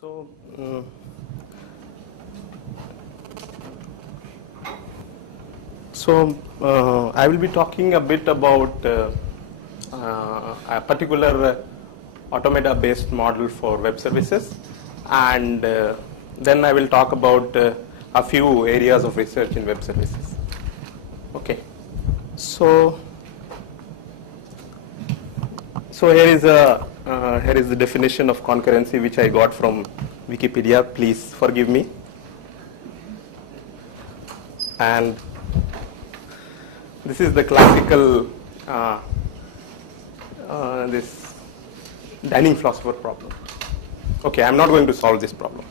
So, I will be talking a bit about a particular automata-based model for web services, and then I will talk about a few areas of research in web services. Okay, so here is the definition of concurrency which I got from Wikipedia. Please forgive me. And this is the classical this Dunning philosopher problem. Okay, I'm not going to solve this problem.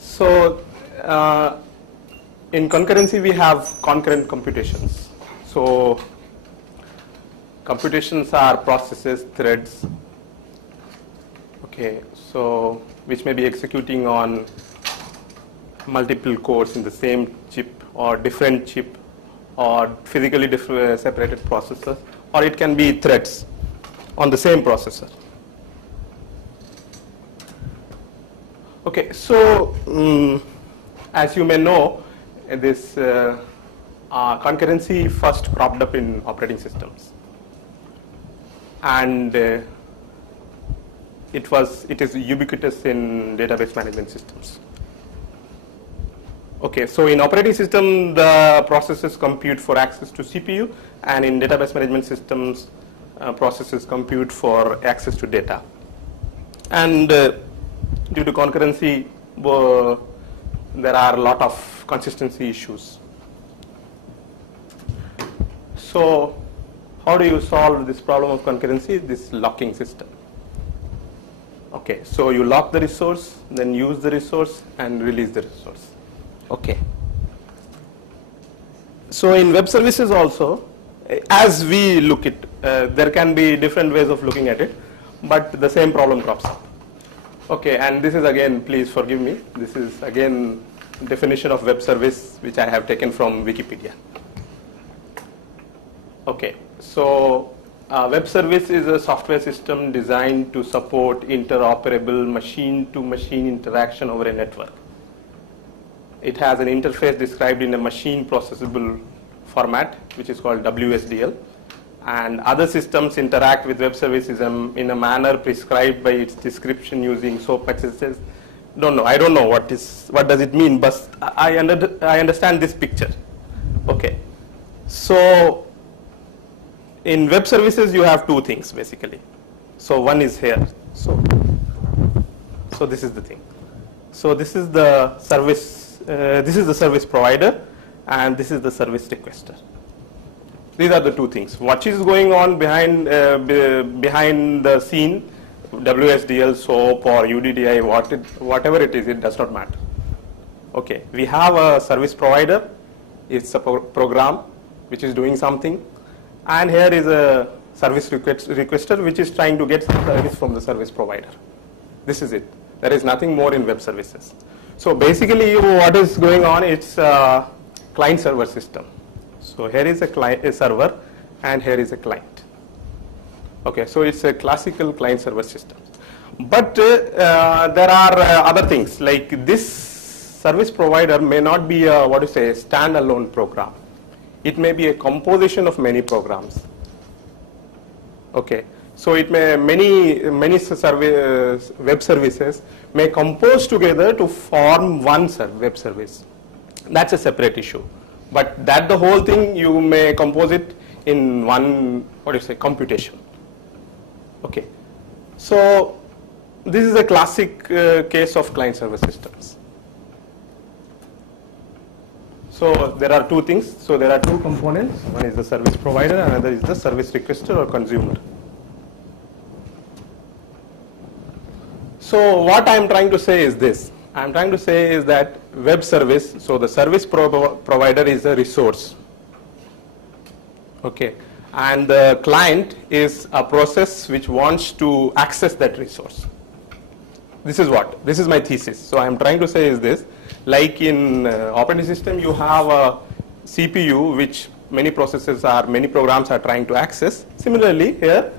So in concurrency we have concurrent computations. So computations are processes, threads, okay, so which may be executing on multiple cores in the same chip or different chip or physically separated processors, or it can be threads on the same processor. Okay, so as you may know, this concurrency first cropped up in operating systems, and it is ubiquitous in database management systems. Okay, so in operating system the processes compute for access to CPU, and in database management systems processes compute for access to data. And due to concurrency there are a lot of consistency issues. So how do you solve this problem of concurrency? This locking system. Okay, so you lock the resource, then use the resource and release the resource. Okay. So in web services also, as we look at there can be different ways of looking at it, but the same problem crops up. Okay, and this is again, please forgive me, this is again definition of web service which I have taken from Wikipedia. Okay, so web service is a software system designed to support interoperable machine-to-machine interaction over a network. It has an interface described in a machine processable format, which is called WSDL, and other systems interact with web services in a manner prescribed by its description using SOAP accesses. I don't know what does it mean, but I understand this picture. Okay, so in web services you have two things basically. So one is here. So this is the thing. So this is the service. This is the service provider, and this is the service requester. These are the two things. What is going on behind the scene, WSDL, SOAP, or UDDI, whatever it is, it does not matter. Okay, we have a service provider. It's a program which is doing something, and here is a service requester which is trying to get service from the service provider. This is it. There is nothing more in web services. So basically what is going on, it's a client-server system. So here is a server and here is a client. Okay, so it's a classical client-server system. But there are other things, like this service provider may not be a standalone program. It may be a composition of many programs. Okay, so it may many web services may compose together to form one web service. That's a separate issue. But that the whole thing you may compose it in one computation. Okay, so this is a classic case of client-server systems. So there are two things. So there are two components. One is the service provider, another is the service requester or consumer. So what I am trying to say is this. I am trying to say is that web service, so the service provider is a resource. Okay, and the client is a process which wants to access that resource. This is my thesis. So I am trying to say is this, like in operating system you have a CPU which many programs are trying to access. Similarly here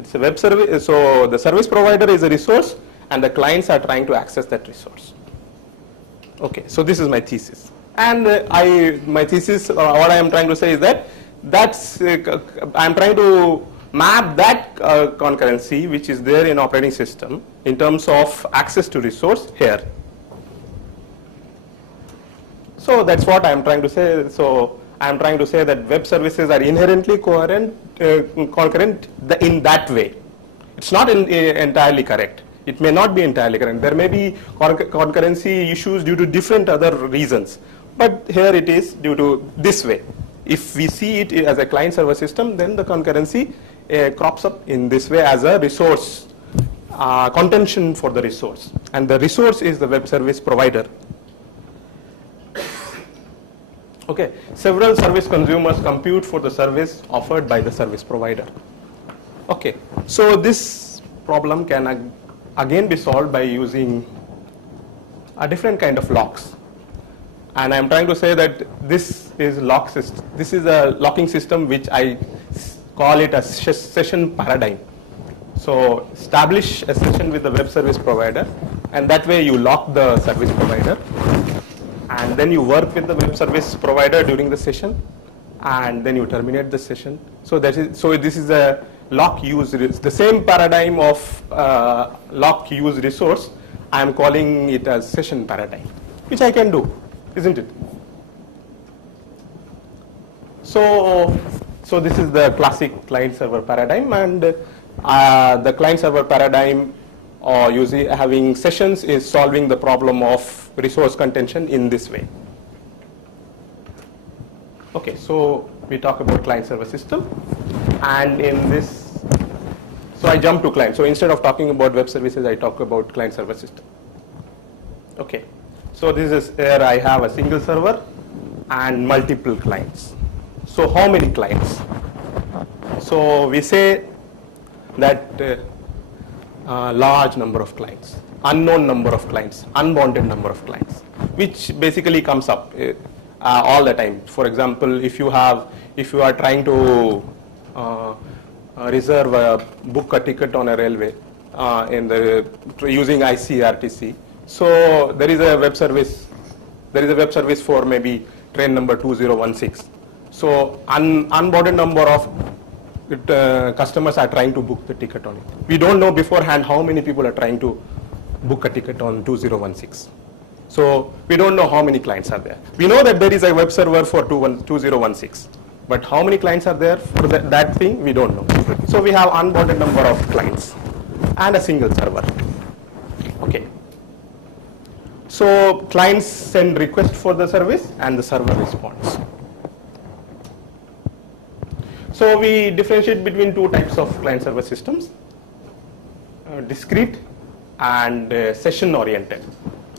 It's a web service. So the service provider is a resource, and the clients are trying to access that resource. Okay, so this is my thesis. And my thesis, what I am trying to say is that I am trying to map that concurrency which is there in operating system in terms of access to resource here. So that's what I am trying to say. So I am trying to say that web services are inherently concurrent in that way. It's not entirely correct. It may not be entirely correct. There may be concurrency issues due to different other reasons. But here it is due to this way. If we see it as a client-server system, then the concurrency crops up in this way as a resource, contention for the resource. And the resource is the web service provider. Okay, several service consumers compute for the service offered by the service provider. Okay, so this problem can again be solved by using a different kind of locks. And I'm trying to say that this is lock system. This is a locking system which I call it a session paradigm. So establish a session with the web service provider, and that way you lock the service provider, and then you work with the web service provider during the session, and then you terminate the session. So this is a lock use, the same paradigm of lock use resource. I am calling it as session paradigm, which I can do, isn't it? So this is the classic client-server paradigm, and the client-server paradigm, using having sessions, is solving the problem of resource contention in this way. Okay, so we talk about client-server system, and in this, so I jump to client. So instead of talking about web services, I talk about client-server system. Okay, so this is where I have a single server and multiple clients. So how many clients? So we say that large number of clients, unknown number of clients, unbounded number of clients, which basically comes up all the time. For example, if you are trying to book a ticket on a railway using ICRTC, so there is a web service. There is a web service for maybe train number 2016. So unbounded number of customers are trying to book the ticket on it. We don't know beforehand how many people are trying to book a ticket on 2016. So we don't know how many clients are there. We know that there is a web server for 2016, but how many clients are there for that thing, we don't know. So we have unbounded number of clients and a single server. Okay. So clients send request for the service and the server responds. So we differentiate between two types of client-server systems, discrete and session oriented.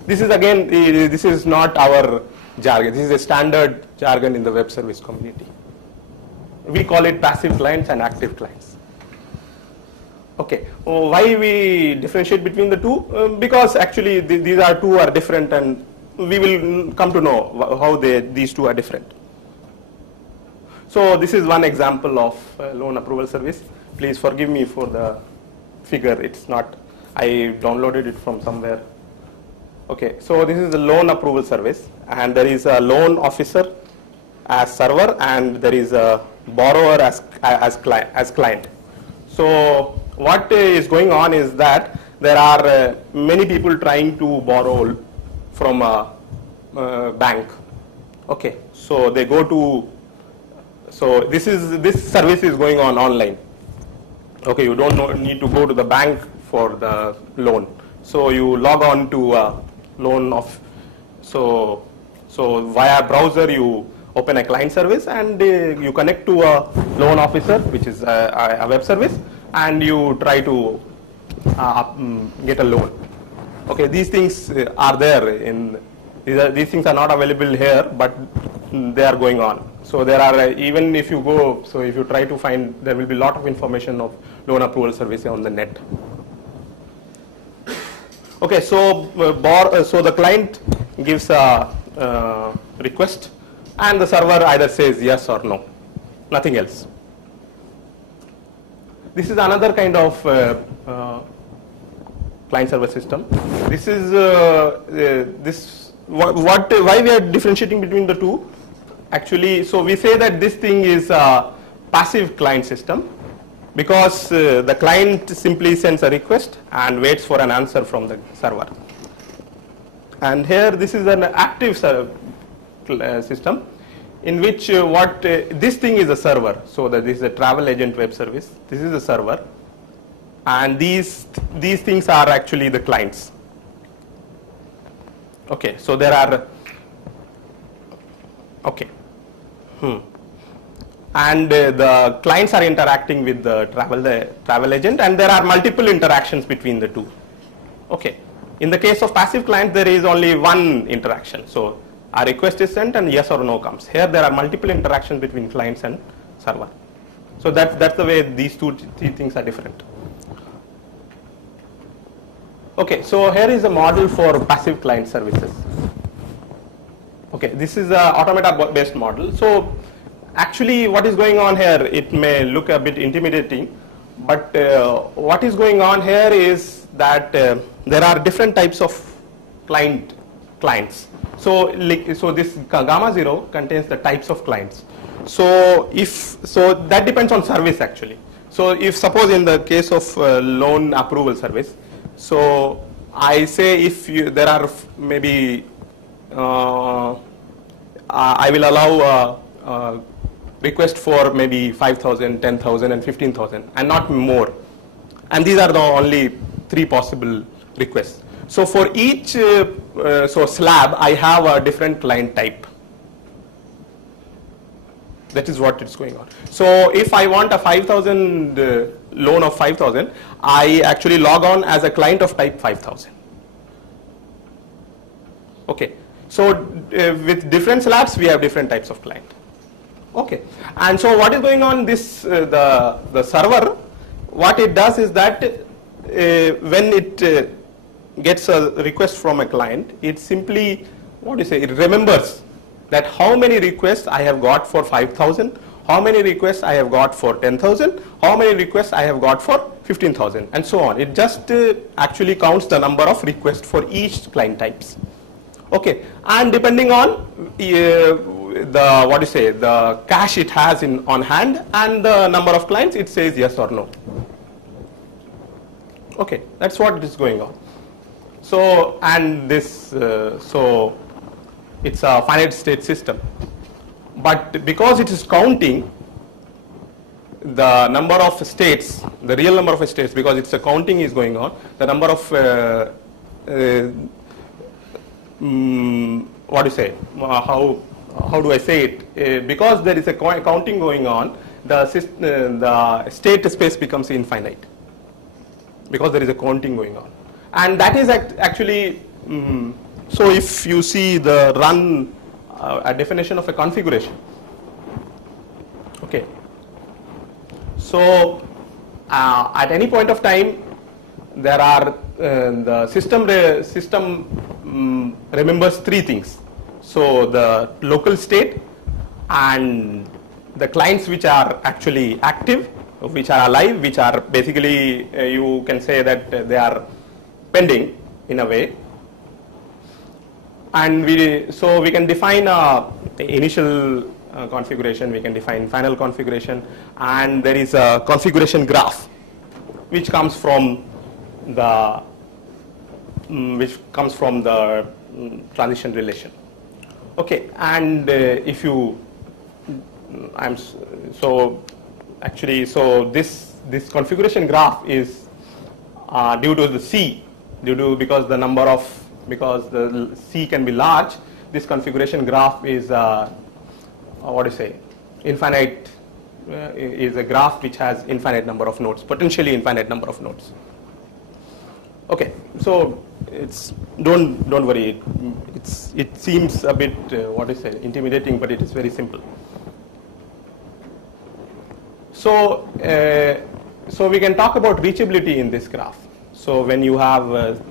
This is again, this is not our jargon. This is a standard jargon in the web service community. We call it passive clients and active clients. Okay, why we differentiate between the two? Because actually these two are different, and we will come to know how these two are different. So this is one example of loan approval service. Please forgive me for the figure. It's not, I downloaded it from somewhere. Okay, so this is a loan approval service, and there is a loan officer as server, and there is a borrower as client. So what is going on is that there are many people trying to borrow from a bank. Okay, so they go to, so this service is going on online. Okay, you don't need to go to the bank for the loan. So you log on to a loan of, so via browser you open a client service, and you connect to a loan officer, which is a web service, and you try to get a loan. Okay, these things are there in, these things are not available here, but they are going on. So there are, even if you go, so if you try to find, there will be a lot of information of loan approval service on the net. Okay, so the client gives a request, and the server either says yes or no, nothing else. This is another kind of client-server system. This is why we are differentiating between the two. Actually, so we say that this thing is a passive client system because the client simply sends a request and waits for an answer from the server. And here this is an active system in which this thing is a server. So that this is a travel agent web service. This is a server, and these things are actually the clients. Okay, so there are and the clients are interacting with the travel agent, and there are multiple interactions between the two. Okay, in the case of passive client, there is only one interaction. So a request is sent and yes or no comes. Here there are multiple interactions between clients and server. So that's the way these three things are different. Okay, so here is a model for passive client services. Okay, this is a automata based model. So actually what is going on here, it may look a bit intimidating, but what is going on here is that there are different types of clients. So this gamma 0 contains the types of clients. So that depends on service actually. So if suppose in the case of loan approval service, so I say if there are maybe I will allow a request for maybe 5,000, 10,000 and 15,000 and not more. And these are the only 3 possible requests. So for each slab, I have a different client type. That is what is going on. So if I want a 5,000 loan of 5,000, I actually log on as a client of type 5,000. Okay. So with different slabs, we have different types of client. Okay. And so what is going on? This the server, what it does is that when it gets a request from a client, it simply it remembers that how many requests I have got for 5,000, how many requests I have got for 10,000, how many requests I have got for 15,000, and so on. It just actually counts the number of requests for each client types. Okay, and depending on the cache it has on hand and the number of clients, it says yes or no. Okay, that's what is going on. So and this so it's a finite state system, but because it is counting the number of states, the real number of states, because it's a counting is going on, the number of how do I say it? Because there is a counting going on, the state space becomes infinite because there is a counting going on, and that is actually so if you see the run a definition of a configuration. Okay. So at any point of time, there are the system remembers 3 things. So the local state and the clients which are actually active, which are alive, which are basically you can say that they are pending in a way. And we can define initial configuration, we can define final configuration, and there is a configuration graph which comes from the transition relation. Okay, and if you this configuration graph is due to the C, because the C can be large, this configuration graph is infinite, is a graph which has infinite number of nodes, potentially infinite number of nodes. Okay, so don't worry, it seems a bit intimidating, but it is very simple. So we can talk about reachability in this graph. So when you have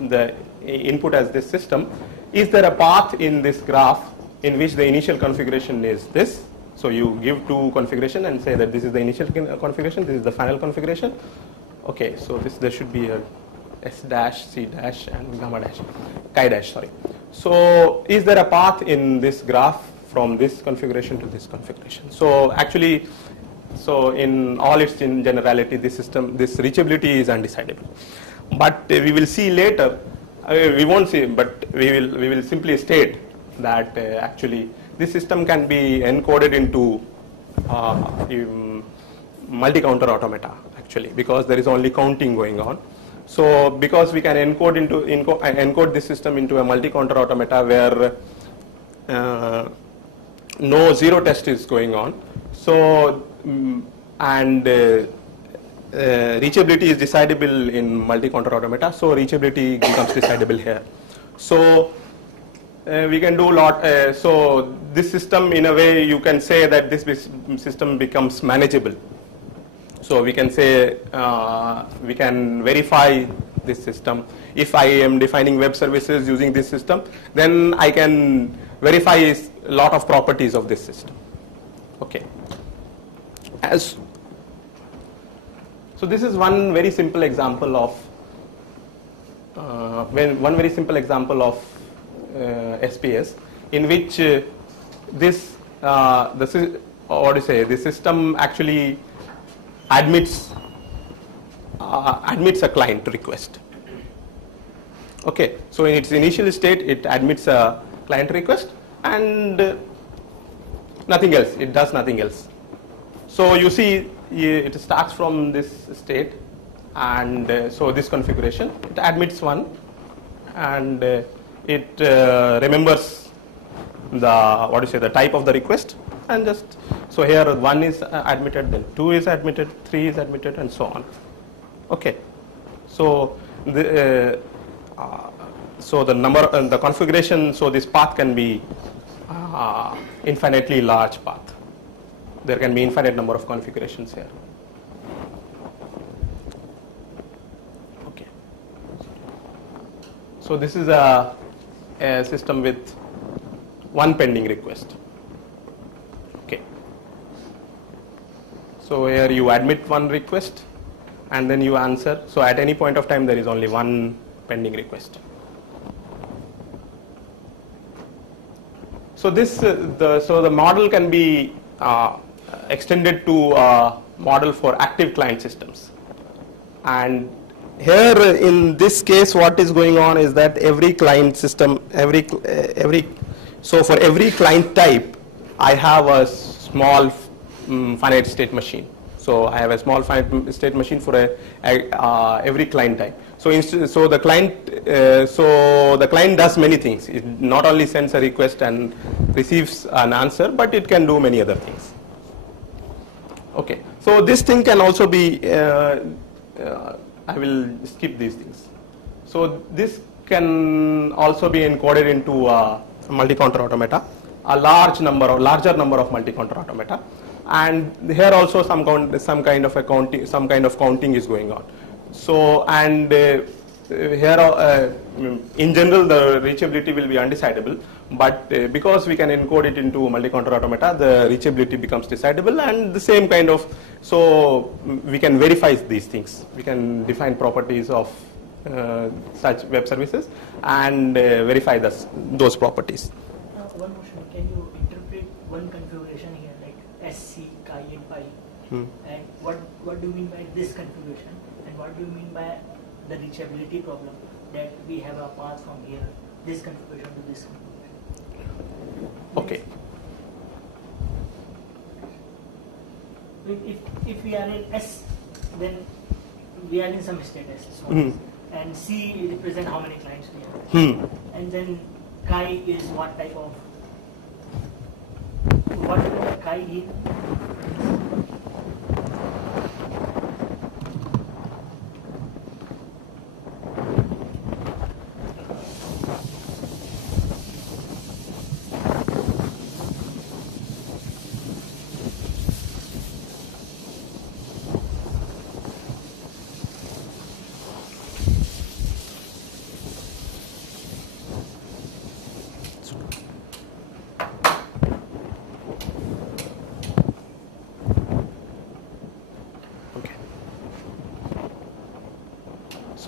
the input as this system, is there a path in this graph in which the initial configuration is this? So you give two configuration and say that this is the initial configuration, this is the final configuration. Okay, so there should be a S dash, C dash, and gamma dash, chi dash, sorry. So is there a path in this graph from this configuration to this configuration? So actually, so in all its generality, this reachability is undecidable. But we will see later, we won't see, but we will simply state that actually this system can be encoded into multi-counter automata actually, because there is only counting going on. So because we can encode this system into a multi-counter automata where no zero test is going on. So and reachability is decidable in multi-counter automata. So reachability becomes decidable here. So we can do a lot. So this system, in a way, you can say that this system becomes manageable. So we can say we can verify this system. If I am defining web services using this system, then I can verify a lot of properties of this system. Okay. So this is one very simple example of SPS, in which this system actually admits a client request. Okay, so in its initial state, it admits a client request and nothing else. It does nothing else. So you see, it starts from this state, and so this configuration, it admits one, and it remembers the type of the request, and just so here one is admitted, then two is admitted, three is admitted, and so on. Okay, so the number and the configuration, so this path can be infinitely large path. There can be infinite number of configurations here. Okay. So this is a system with one pending request. Okay. So here you admit one request and then you answer. So at any point of time there is only one pending request. So the model can be extended to a model for active client systems. And here in this case, what is going on is that every client system, so for every client type, I have a small finite state machine. So I have a small finite state machine for every client type. So the client does many things. It not only sends a request and receives an answer, but it can do many other things. Okay, so this thing can also be, I will skip these things. So this can also be encoded into a multi-counter automata, a larger number of multi-counter automata, and here also some kind of counting is going on. So and here in general the reachability will be undecidable, but because we can encode it into multi-counter automata, the reachability becomes decidable, and the same kind of, so we can verify these things. We can define properties of such web services and verify those properties. One question, can you interpret one configuration here like SC, chi and pi? And what do you mean by this configuration, and what do you mean by the reachability problem, that we have a path from here, this configuration to this configuration? Okay. If we are in S, then we are in some state S. So and C represent how many clients we have. And then chi is what type of chi is?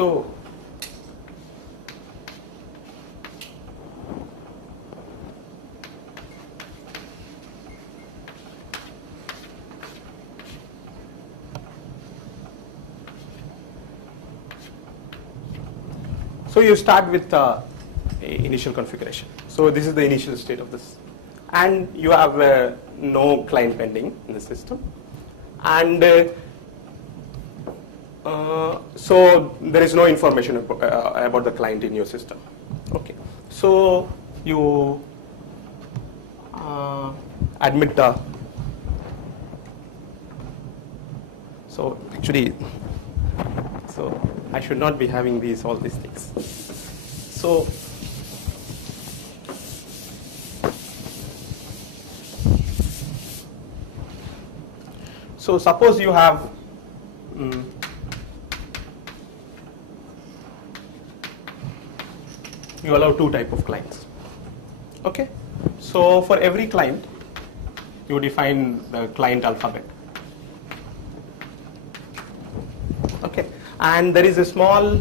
So you start with the initial configuration. So this is the initial state of this, and you have no client pending in the system, and so there is no information about the client in your system. Okay, so you admit the. So actually, so I should not be having all these things. So suppose you have you allow two type of clients. Okay, so for every client you define the client alphabet. Okay, and there is a small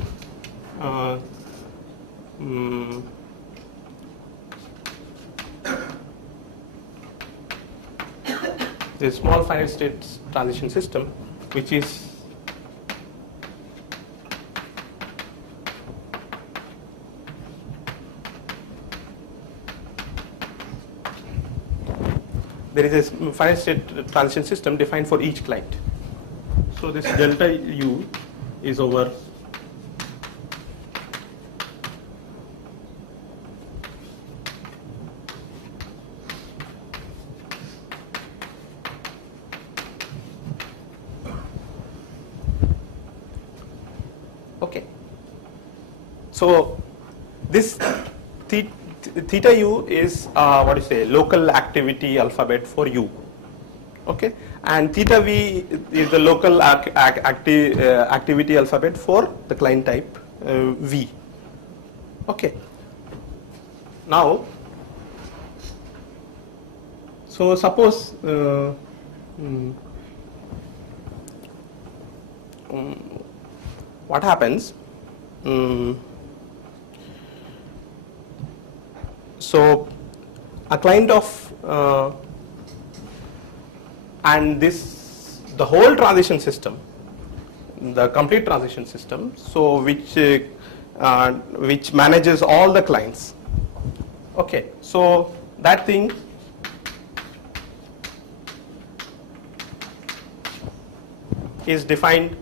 the small finite state transition system, which is there is a finite state transition system defined for each client. So this delta U is over okay. So this theta U is what do you say, local activity alphabet for U. Okay, and theta V is the local activity alphabet for the client type V. Okay. Now, so suppose what happens? So a client of and the whole transition system, the complete transition system, so which manages all the clients. Okay, so that thing is defined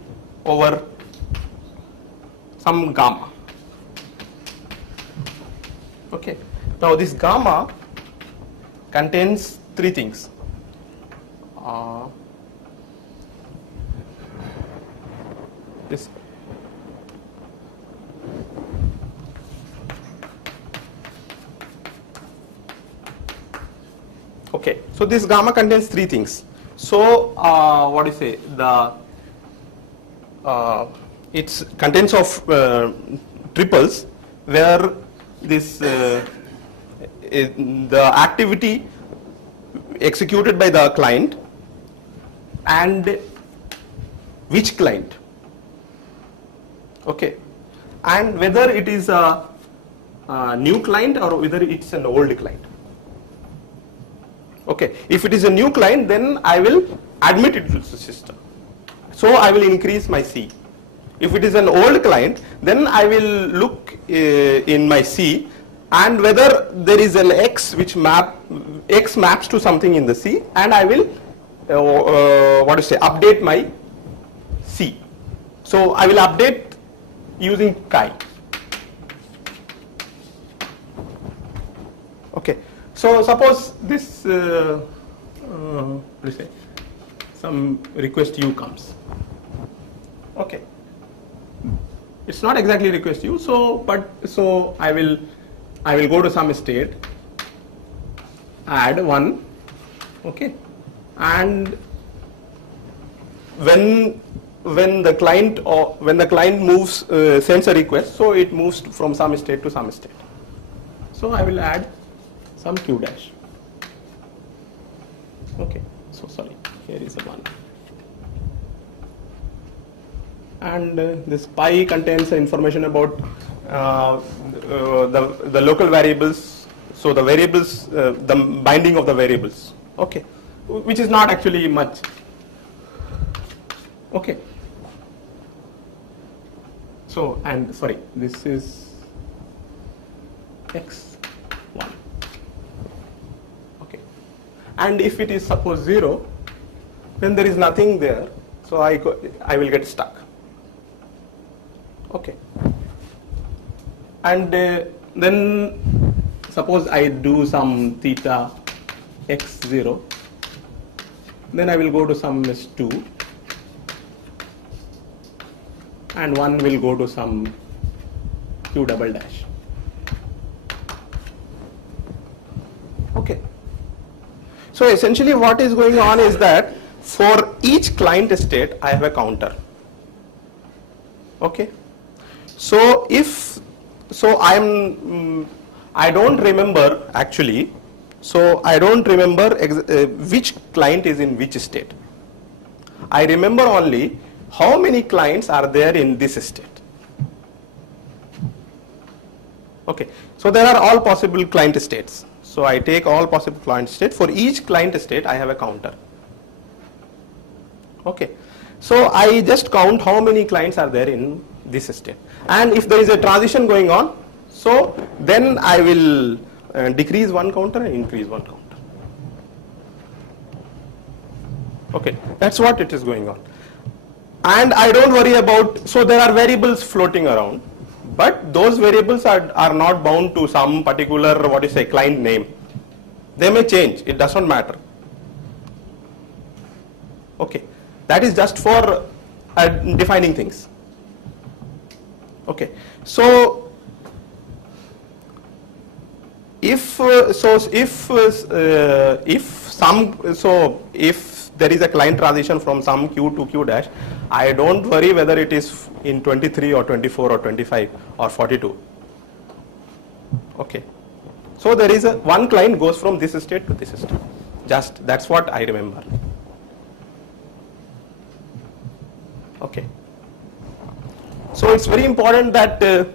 over some gamma. Okay, now this gamma contains three things. This okay, so this gamma contains three things. So what do you say, it contains of triples where this the activity executed by the client and which client, okay, and whether it is a new client or whether it's an old client. Okay, if it is a new client, then I will admit it to the system, so I will increase my C. If it is an old client, then I will look in my C and whether there is an X which X maps to something in the C, and I will what do you say, update my C. So I will update using chi. Okay, so suppose this what do you say, some request U comes. Okay, it's not exactly request U, so I will go to some state, add 1, okay, and when the client moves sends a request, so it moves from some state to some state. So I will add some Q dash. Okay, so sorry, here is a 1. and this pi contains information about the local variables, so the variables, the binding of the variables, okay, which is not actually much, okay. So, and sorry, this is x1, okay, and if it is suppose 0, then there is nothing there, so I will get stuck, okay. And then suppose I do some theta x0, then I will go to some s2, and 1 will go to some q double dash, okay. So essentially what is going on is that for each client state I have a counter, okay. So I don't remember actually, so I don't remember which client is in which state. I remember only how many clients are there in this state, okay. So there are all possible client states, so I take all possible client states. For each client state I have a counter, okay. So I just count how many clients are there in this state, and if there is a transition going on, so then I will decrease one counter and increase one counter, okay. That's what it is going on, and I don't worry about, so there are variables floating around, but those variables are not bound to some particular, what is a client name. They may change, it does not matter, okay. That is just for defining things, okay. So if there is a client transition from some q to q dash, I don't worry whether it is in 23 or 24 or 25 or 42, okay. So there is one client goes from this state to this state, just that's what I remember, okay. So it's very important that the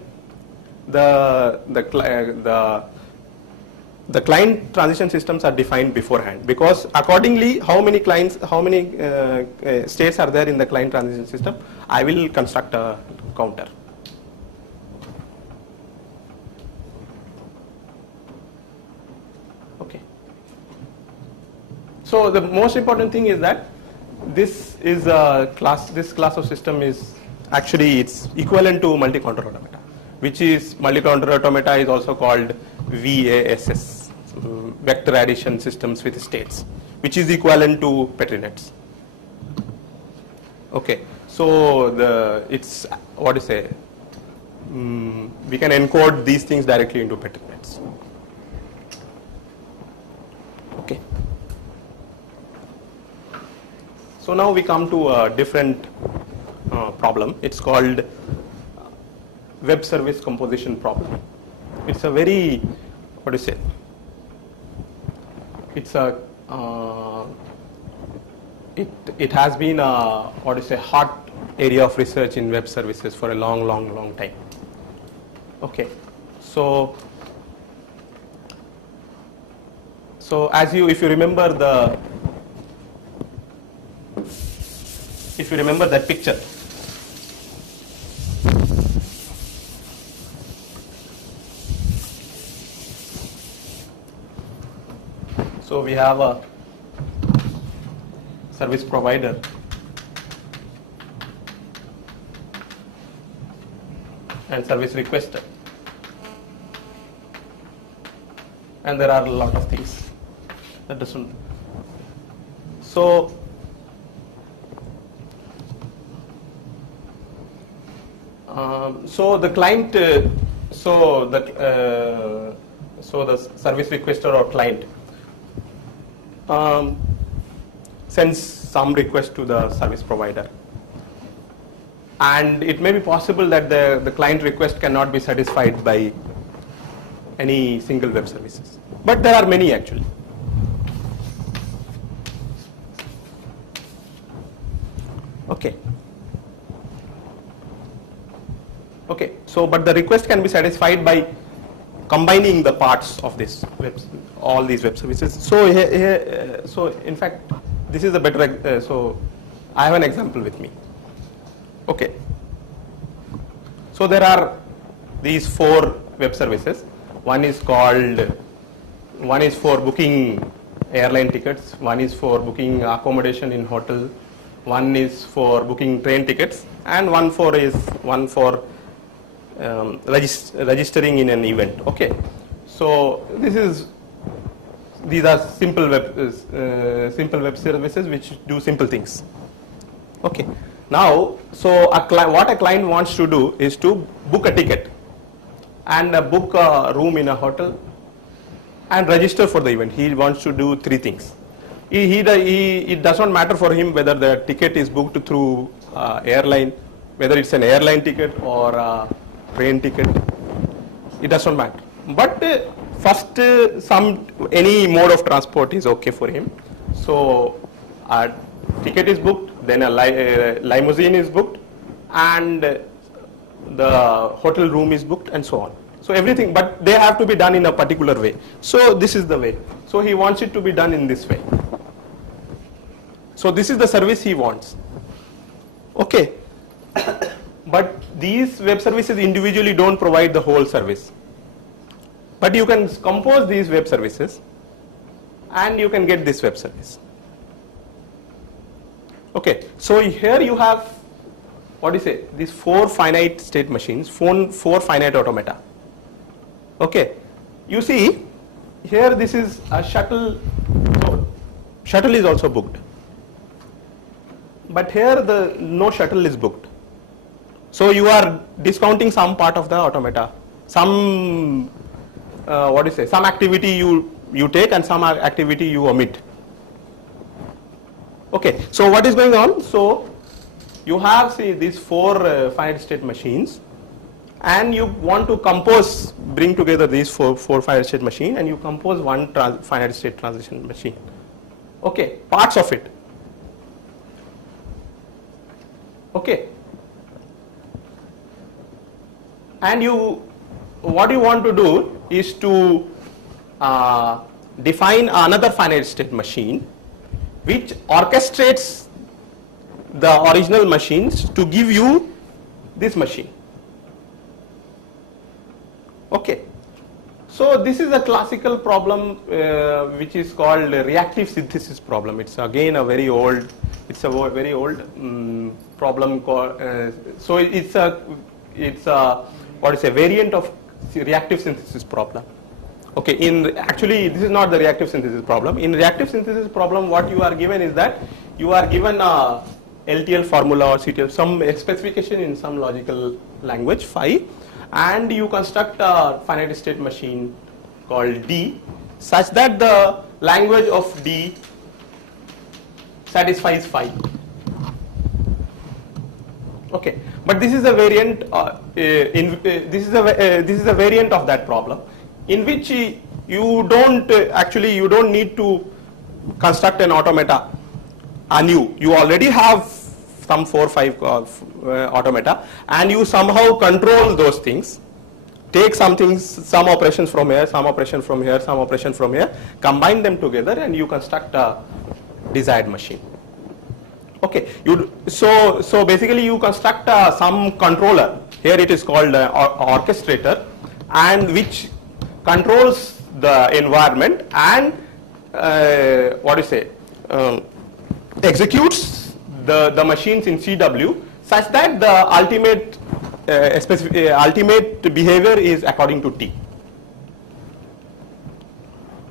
client transition systems are defined beforehand, because accordingly how many states are there in the client transition system, I will construct a counter, okay. So the most important thing is that this class of system is actually, it's equivalent to multi-counter automata, which is multi-counter automata is also called VASS, vector addition systems with states, which is equivalent to Petri nets, okay. So it's what to say, we can encode these things directly into Petri nets, okay. So now we come to a different problem. It's called web service composition problem. It's a very, what do you say, it's a it has been a, what do you say, hot area of research in web services for a long time, okay. So as if you remember that picture, so we have a service provider and service requester, and there are a lot of things that doesn't. So the client, so the service requester or client sends some request to the service provider, and it may be possible that the client request cannot be satisfied by any single web services, but there are many actually. Okay. Okay, so but the request can be satisfied by combining the parts of this all these web services. So here, so in fact, this is a better. So I have an example with me. Okay. So there are these 4 web services. One is for booking airline tickets. One is for booking accommodation in hotel. One is for booking train tickets, and one for registering in an event. Okay, so these are simple web services which do simple things. Okay, now so what a client wants to do is to book a ticket and book a room in a hotel and register for the event. He wants to do 3 things. It does not matter for him whether the ticket is booked through airline, whether it's an airline ticket or a train ticket. It does not matter. But first, any mode of transport is okay for him. So a ticket is booked, then a limousine is booked, and the hotel room is booked, and so on. So everything, but they have to be done in a particular way. So this is the way. So he wants it to be done in this way. So this is the service he wants. Okay. But these web services individually don't provide the whole service. But you can compose these web services and you can get this web service. Okay. So here you have, what do you say, these 4 finite state machines, 4 finite automata. Okay. You see, here this is a shuttle. So shuttle is also booked. But here no shuttle is booked. So you are discounting some part of the automata, some some activity you take and some activity you omit. Okay, so what is going on? So you have these 4 finite state machines, and you want to bring together these four finite state machine, and you compose one finite state transition machine. Okay, parts of it. Okay. And what you want to do is to define another finite state machine which orchestrates the original machines to give you this machine. Okay. So this is a classical problem which is called reactive synthesis problem. It's again a very old problem called, so it's a variant of reactive synthesis problem. Okay, actually this is not the reactive synthesis problem. In reactive synthesis problem, what you are given is that you are given a LTL formula or CTL, some specification in some logical language phi, and you construct a finite state machine called D such that the language of D satisfies phi. Okay, but this is a variant. This is a variant of that problem, in which you don't need to construct an automata anew. You already have some 4 or 5 automata, and you somehow control those things. Take some operations from here, some operation from here, some operation from here, combine them together, and you construct a desired machine. Okay, so basically you construct some controller. Here it is called orchestrator, and which controls the environment and executes the machines in CW such that the ultimate behavior is according to T.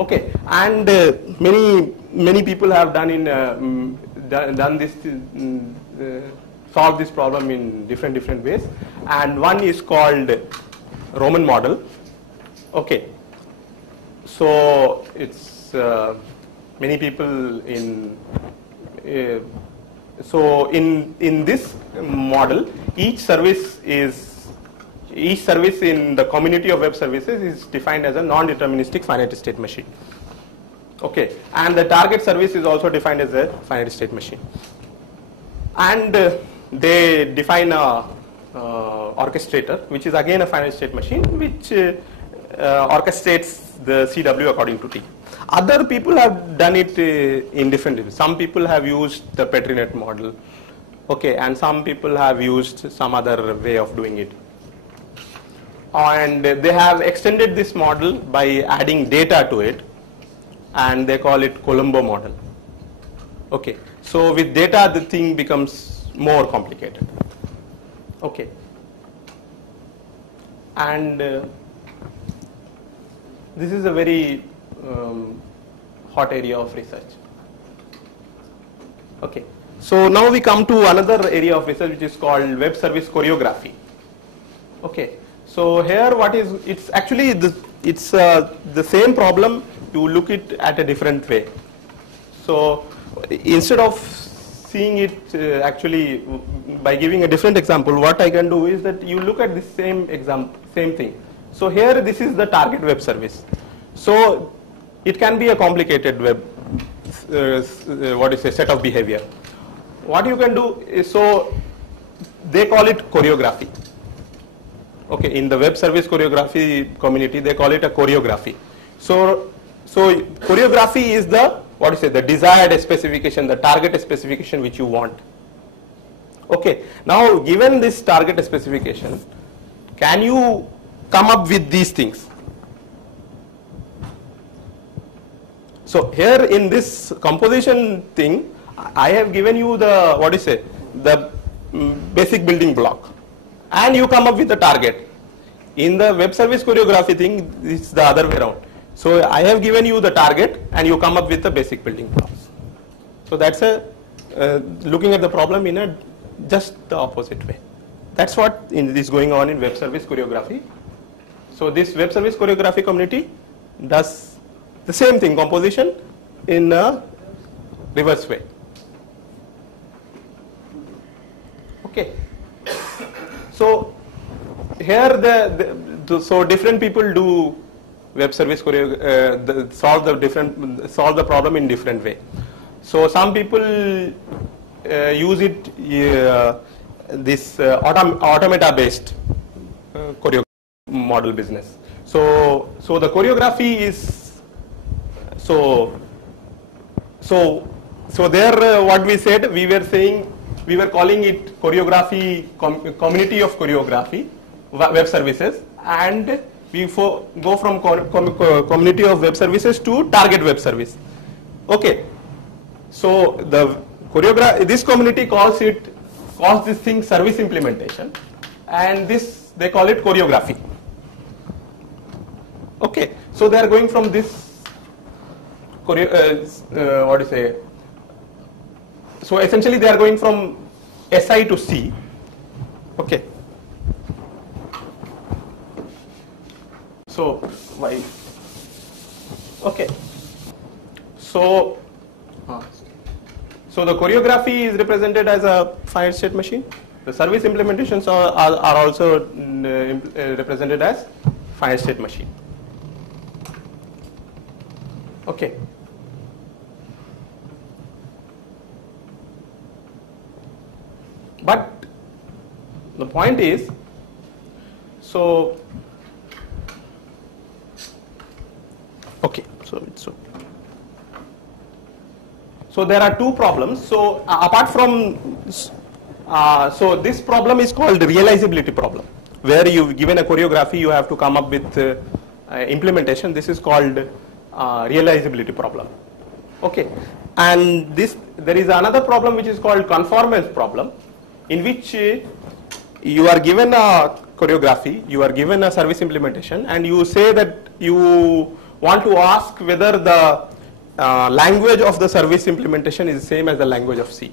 Okay, and many people have solved this problem in different ways, and one is called Roman model. Okay, so it's many people in this model, each service in the community of web services is defined as a non-deterministic finite state machine. Okay, and the target service is also defined as a finite state machine, and they define a orchestrator, which is again a finite state machine, which orchestrates the CW according to T. Other people have done it in different ways. Some people have used the PetriNet model, okay, and some people have used some other way of doing it. And they have extended this model by adding data to it, and they call it Colombo model. Okay, so with data the thing becomes more complicated. Okay, and this is a very hot area of research. Okay, so now we come to another area of research which is called web service choreography. Okay, so here it's actually the same problem, you look it at a different way. So instead of seeing it actually by giving a different example, what I can do is that you look at the same thing. So here this is the target web service. So it can be a complicated web set of behavior. What you can do is, so they call it choreography. Okay, in the web service choreography community they call it a choreography. So choreography is the the desired specification, the target specification which you want. Okay, now given this target specification, can you come up with these things? So here in this composition thing, I have given you the the basic building block, and you come up with the target. In the web service choreography thing, it's the other way around. So I have given you the target, and you come up with the basic building blocks. So that's looking at the problem in a just the opposite way. That's what is going on in web service choreography. So this web service choreography community does the same thing, composition, in a reverse way. Okay. So here so different people do web service solve the problem in different way. So some people use it this automata based choreography model business. So the choreography is so there what we said, we were calling it choreography, community of choreography web services, and we go from community of web services to target web service. Okay, so this community calls this thing service implementation, and this they call it choreography. Okay, so they are going from this so essentially they are going from SI to C. Okay. So why? Okay. So the choreography is represented as a finite state machine. The service implementations are also represented as finite state machine. Okay. But the point is, so okay, so there are two problems. So apart from so this problem is called realizability problem, where you've given a choreography, you have to come up with implementation. This is called realizability problem. Okay, and there is another problem which is called conformance problem, in which you are given a choreography, you are given a service implementation, and you say that you want to ask whether the language of the service implementation is the same as the language of C.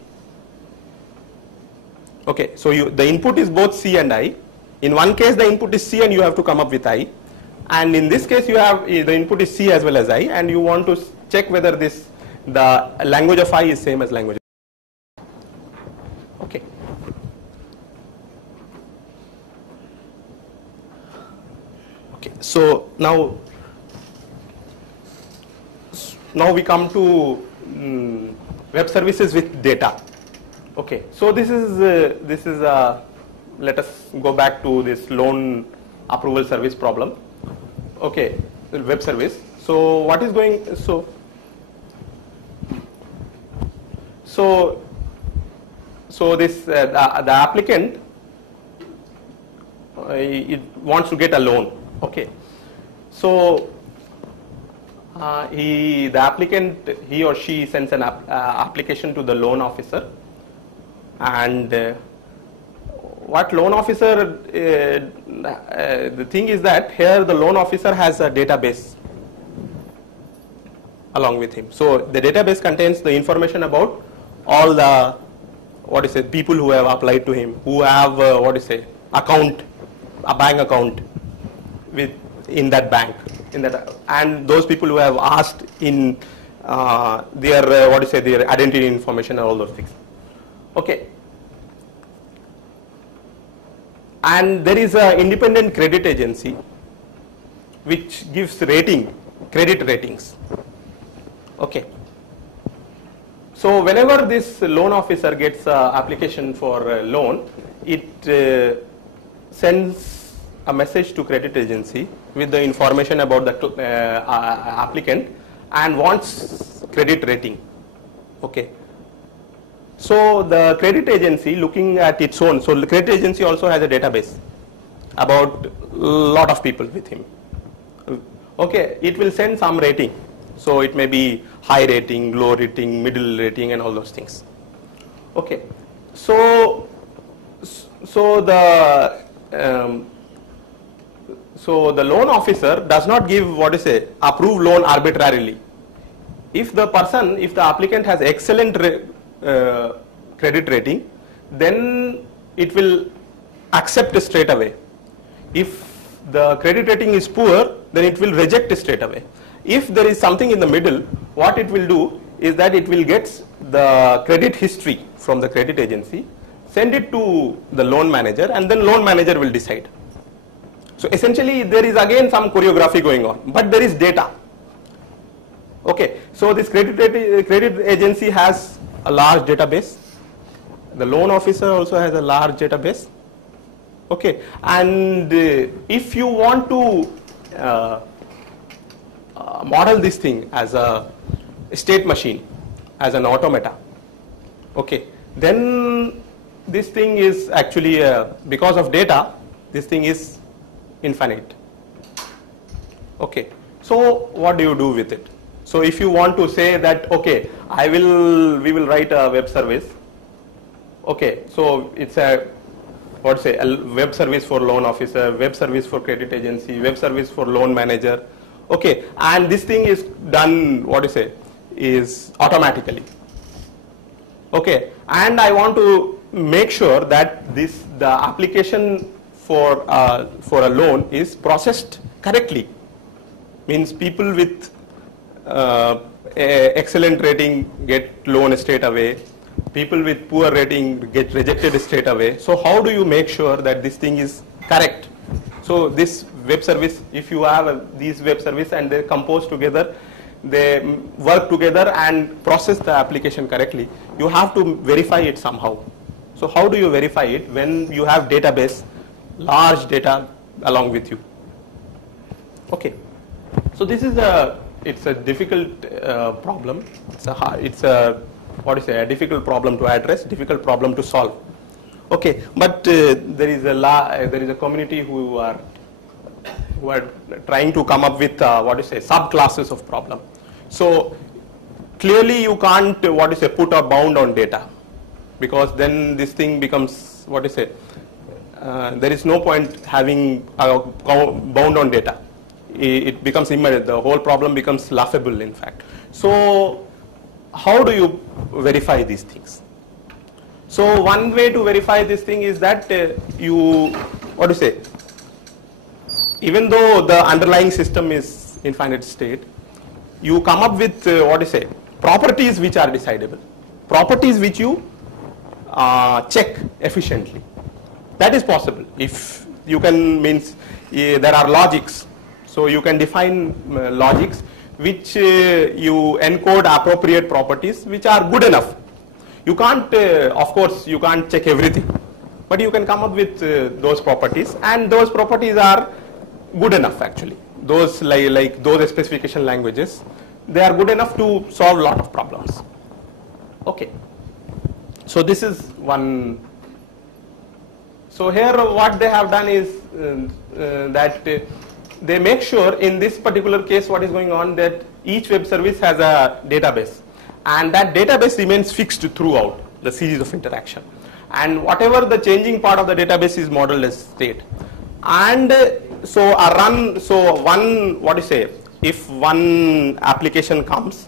Okay, so the input is both C and I. In one case the input is C and you have to come up with I, and in this case you have the input is C as well as I, and you want to check whether the language of I is same as language of I. Okay. Okay, so now we come to web services with data. Okay, so this is let us go back to this loan approval service problem. Okay, web service. So what is going, so this the applicant it wants to get a loan. Okay, so the applicant, he or she sends an application to the loan officer, and what loan officer, the thing is that here the loan officer has a database along with him. So the database contains the information about all the, what is it, people who have applied to him, who have what is it, account, a bank account with in that bank, and those people who have asked in their what is it, their identity information and all those things. Okay. And there is an independent credit agency which gives credit ratings. Okay. So whenever this loan officer gets an application for a loan, it sends a message to credit agency with the information about the applicant and wants credit rating. Okay. So the credit agency, looking at its own, so the credit agency also has a database about a lot of people with him. Okay, it will send some rating. So it may be high rating, low rating, middle rating, and all those things. Okay, so the loan officer does not give, what is it, approve loan arbitrarily. If the applicant has excellent credit rating, then it will accept straight away. If the credit rating is poor, then it will reject straight away. If there is something in the middle, what it will do is that it will get the credit history from the credit agency, send it to the loan manager, and then loan manager will decide. So essentially there is again some choreography going on, but there is data. Okay, so this credit agency has a large database. The loan officer also has a large database. Okay, and if you want to model this thing as a state machine, as an automata, okay, then this thing is actually, because of data, this thing is infinite. Okay, so what do you do with it? So if you want to say that, okay, we will write a web service. Okay, so it's a web service for loan officer, web service for credit agency, web service for loan manager. Okay, and this thing is done, is automatically. Okay, and I want to make sure that the application for a loan is processed correctly. Means people with excellent rating get loan straight away. People with poor rating get rejected straight away. So how do you make sure that this thing is correct? So this web service, if you have these web service and they compose together, they work together and process the application correctly, you have to verify it somehow. So how do you verify it when you have database, large data along with you? Okay, so this is it's a difficult problem. It's a difficult problem to address, difficult problem to solve. Okay, but there is a community who are trying to come up with subclasses of problem. So clearly you can't put a bound on data, because then this thing becomes there is no point having a bound on data. It becomes immeasurable. The whole problem becomes laughable, in fact. So how do you verify these things? So one way to verify this thing is that even though the underlying system is infinite state, you come up with properties which are decidable, properties which you check efficiently. That is possible. If you can, there are logics. So you can define logics which you encode appropriate properties which are good enough. You can't, of course, you can't check everything. but you can come up with those properties, and those properties are good enough actually. Those like those specification languages, they are good enough to solve a lot of problems. Okay. So this is one. So here what they have done is that they make sure in this particular case what is going on, that each web service has a database, and that database remains fixed throughout the series of interaction, and whatever the changing part of the database is modeled as state. And so a run, so one, what do you say, if one application comes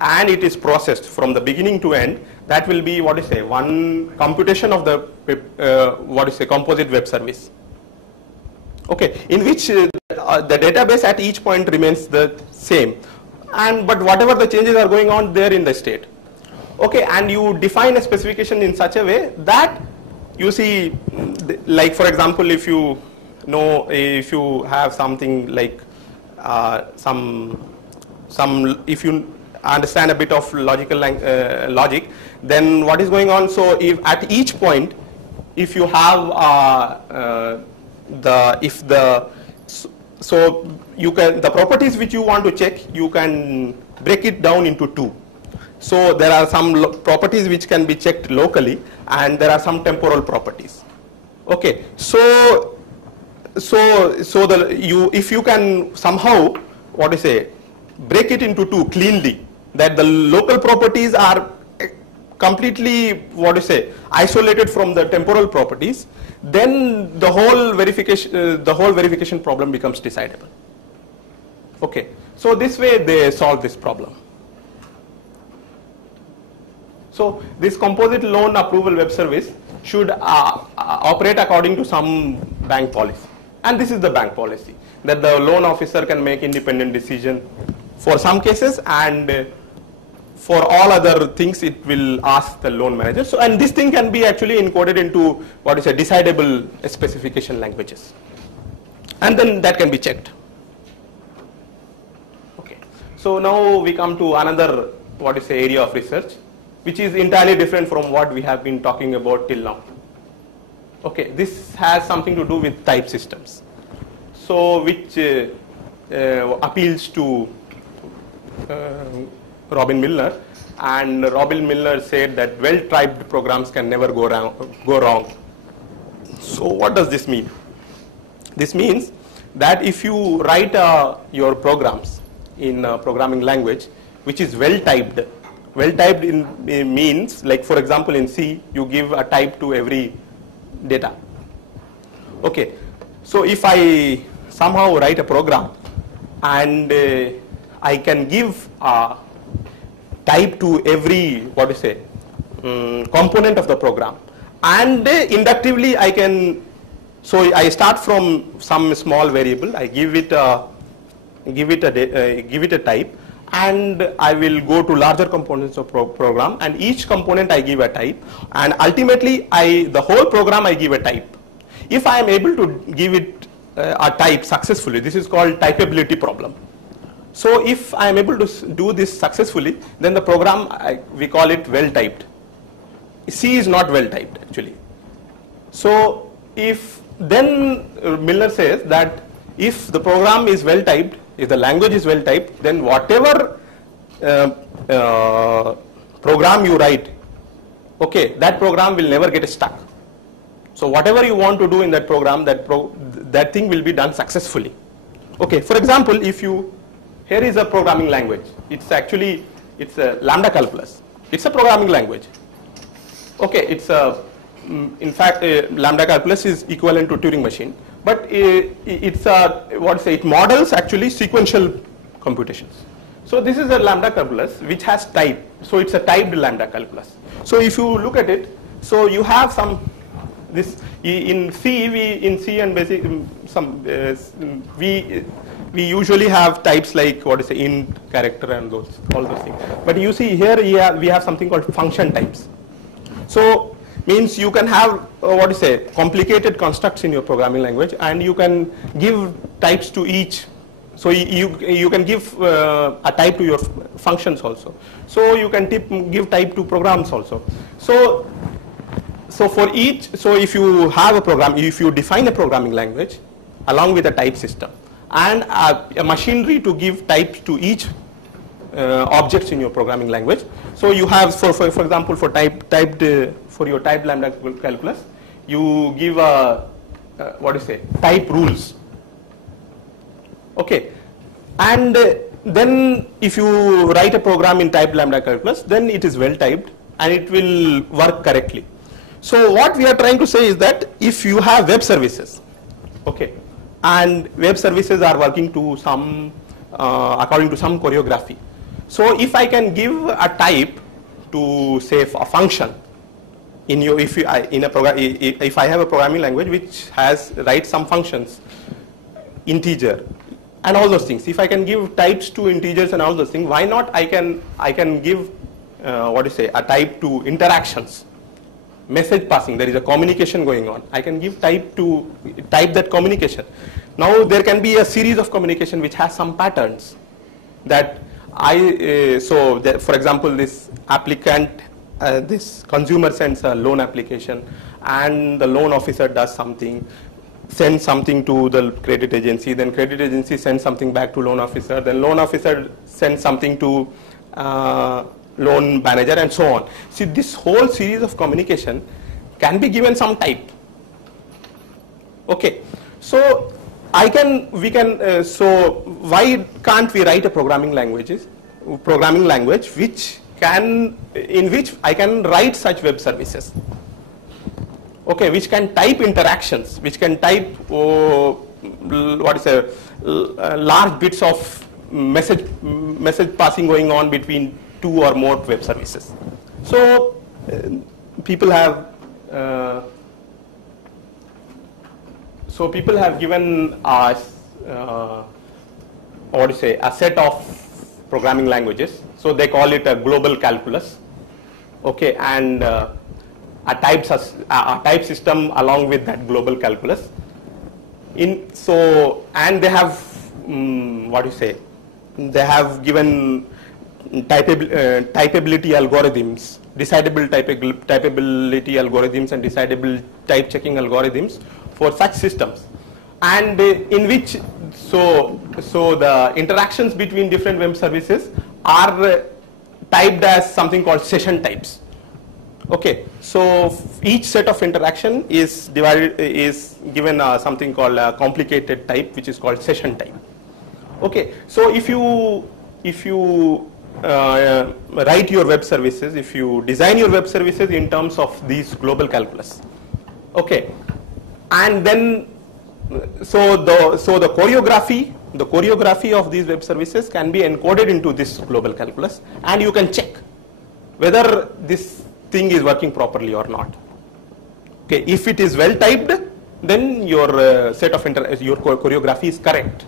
and it is processed from the beginning to end, that will be, what do you say, one computation of the what do you say, composite web service. Okay, in which the database at each point remains the same, and but whatever the changes are going on there in the state. Okay, and you define a specification in such a way that you see, like for example, if you know, if you have something like if you understand a bit of logical logic, then what is going on? So if at each point, if you have so you can, the properties which you want to check, you can break it down into two. So there are some properties which can be checked locally, and there are some temporal properties. Okay, so if you can somehow, what do you say, break it into two cleanly, that the local properties are completely, what do you say, isolated from the temporal properties, then the whole verification problem becomes decidable. Okay, so this way they solve this problem. So this composite loan approval web service should operate according to some bank policy, and this is the bank policy, that the loan officer can make independent decision for some cases, and for all other things it will ask the loan manager. So, and this thing can be actually encoded into what is a decidable specification languages, and then that can be checked. Okay, so now we come to another, what is the area of research, which is entirely different from what we have been talking about till now. Okay, this has something to do with type systems, so which appeals to Robin Milner, and Robin Milner said that well-typed programs can never go wrong. So what does this mean? This means that if you write your programs in a programming language which is well-typed, means, like for example in C, you give a type to every data. Okay, so if I somehow write a program and I can give a type to every, what do you say, component of the program, and inductively I can, so I start from some small variable, I give it a type, and I will go to larger components of program, and each component I give a type, and ultimately the whole program I give a type. If I am able to give it a type successfully, this is called typability problem. So if I am able to do this successfully, then the program, we call it well typed. C is not well typed actually. So if then Milner says that if the program is well typed, if the language is well typed, then whatever program you write, okay, that program will never get stuck. So whatever you want to do in that program, that thing will be done successfully. Okay, for example, if you, here is a programming language. It's actually, it's a lambda calculus. It's a programming language. Okay, it's a, in fact, lambda calculus is equivalent to Turing machine, but it's a, what to say, it models actually sequential computations. So this is a lambda calculus which has type. So it's a typed lambda calculus. So if you look at it, so you have some, this in C, and basic we usually have types like, what is the int, character, and all those things. But you see here we have something called function types. So means you can have what is say complicated constructs in your programming language, and you can give types to each. So you can give a type to your functions also. So you can give type to programs also. So so for each, so if you have a program, if you define a programming language along with a type system and a machinery to give types to each objects in your programming language. So you have, for example, for for your typed lambda calculus, you give a type rules. Okay, and then if you write a program in typed lambda calculus, then it is well typed and it will work correctly. So what we are trying to say is that if you have web services, okay, and web services are working to some according to some choreography. So if I can give a type to say a function in your, if I have a programming language which writes some functions, integer and all those things. If I can give types to integers and all those things, why not I can give a type to interactions, message passing. There is a communication going on. I can give type that communication. Now there can be a series of communication which has some patterns that for example, this applicant, this consumer sends a loan application and the loan officer does something, sends something to the credit agency, then credit agency sends something back to loan officer, then loan officer sends something to loan manager and so on. See, this whole series of communication can be given some type. Okay, so so why can't we write a programming language in which I can write such web services? Okay, which can type interactions, which can type large bits of message passing going on between two or more web services. So people have given us a set of programming languages. So they call it a global calculus. Okay, and a type system along with that global calculus. And they have they have given typability algorithms, decidable typability algorithms and decidable type checking algorithms for such systems, and in which the interactions between different web services are typed as something called session types. Okay, so each set of interaction is given something called a complicated type, which is called session type. Okay, so if you write your web services, if you design your web services in terms of these global calculus, okay, and then so the choreography of these web services can be encoded into this global calculus, and you can check whether this thing is working properly or not. Okay, if it is well typed, then your set of your choreography is correct.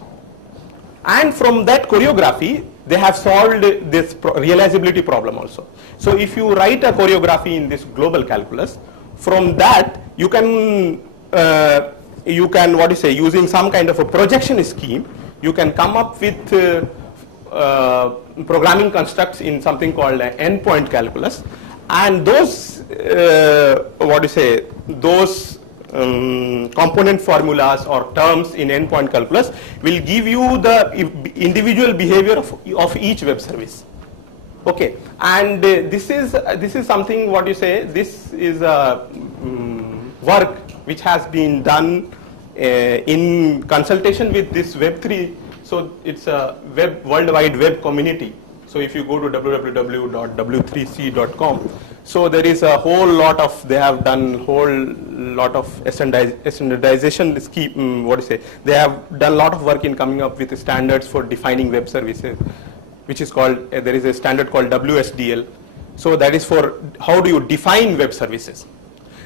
And from that choreography, they have solved this realizability problem also. So if you write a choreography in this global calculus, from that you can using some kind of a projection scheme, you can come up with programming constructs in something called endpoint calculus, and those component formulas or terms in endpoint calculus will give you the individual behavior of each web service. Okay, and this is something this is a work which has been done in consultation with this Web3. So it's a World Wide Web community. So if you go to www.w3c.com, so there is a whole lot of, they have done whole lot of standardization scheme, they have done a lot of work in coming up with standards for defining web services, which is called, there is a standard called WSDL. So that is for how do you define web services.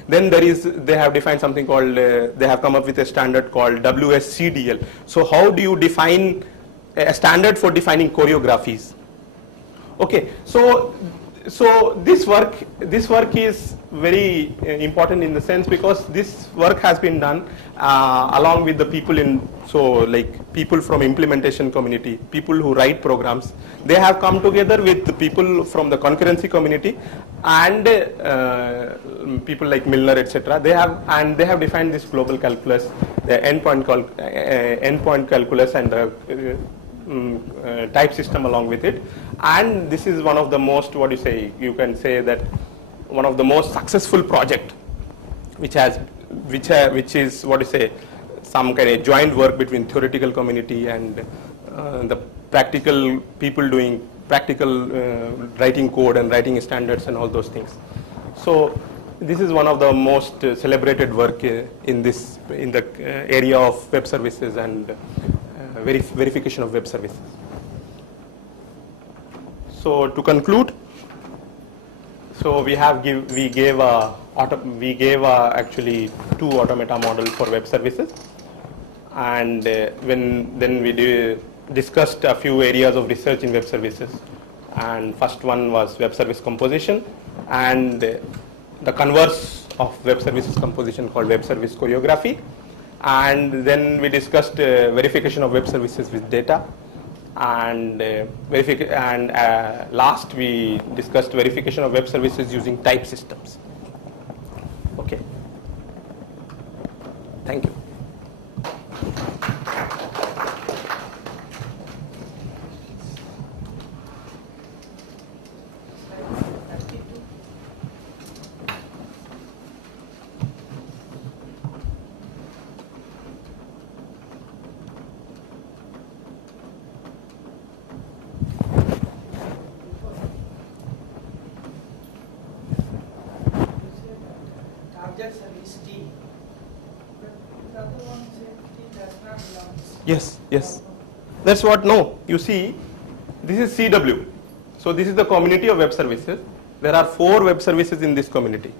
Then they have defined something called, they have come up with a standard called WSCDL. So how do you define a standard for defining choreographies? Okay, so this work is very important in the sense because this work has been done along with the people people from implementation community, people who write programs. They have come together with the people from the concurrency community and people like Milner, etc. They have defined this global calculus, the endpoint calculus, and the type system along with it. And this is one of the most, you can say that one of the most successful project which is some kind of joint work between theoretical community and the practical people doing practical writing code and writing standards and all those things. So this is one of the most celebrated work in the area of web services and verification of web services. So to conclude, so we gave actually 2 automata models for web services, and then we discussed a few areas of research in web services. And first one was web service composition, and the converse of web services composition called web service choreography. And then we discussed verification of web services with data, and last we discussed verification of web services using type systems. Okay. Thank you. Yes. That's what, no. You see, this is CW. So this is the community of web services. There are 4 web services in this community.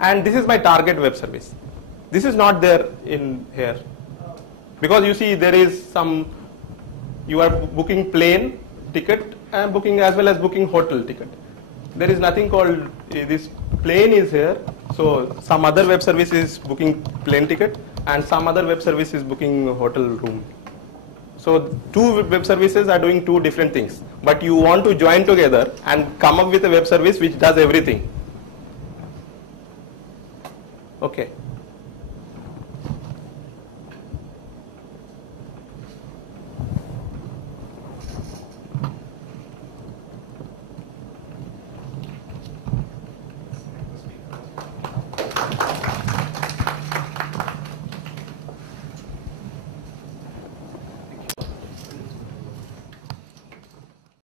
And this is my target web service. This is not there in here. Because you see, there is you are booking plane ticket and booking as well as booking hotel ticket. There is nothing called, this plane is here. So some other web service is booking plane ticket and some other web service is booking hotel room. So 2 web services are doing 2 different things, but you want to join together and come up with a web service which does everything. Okay.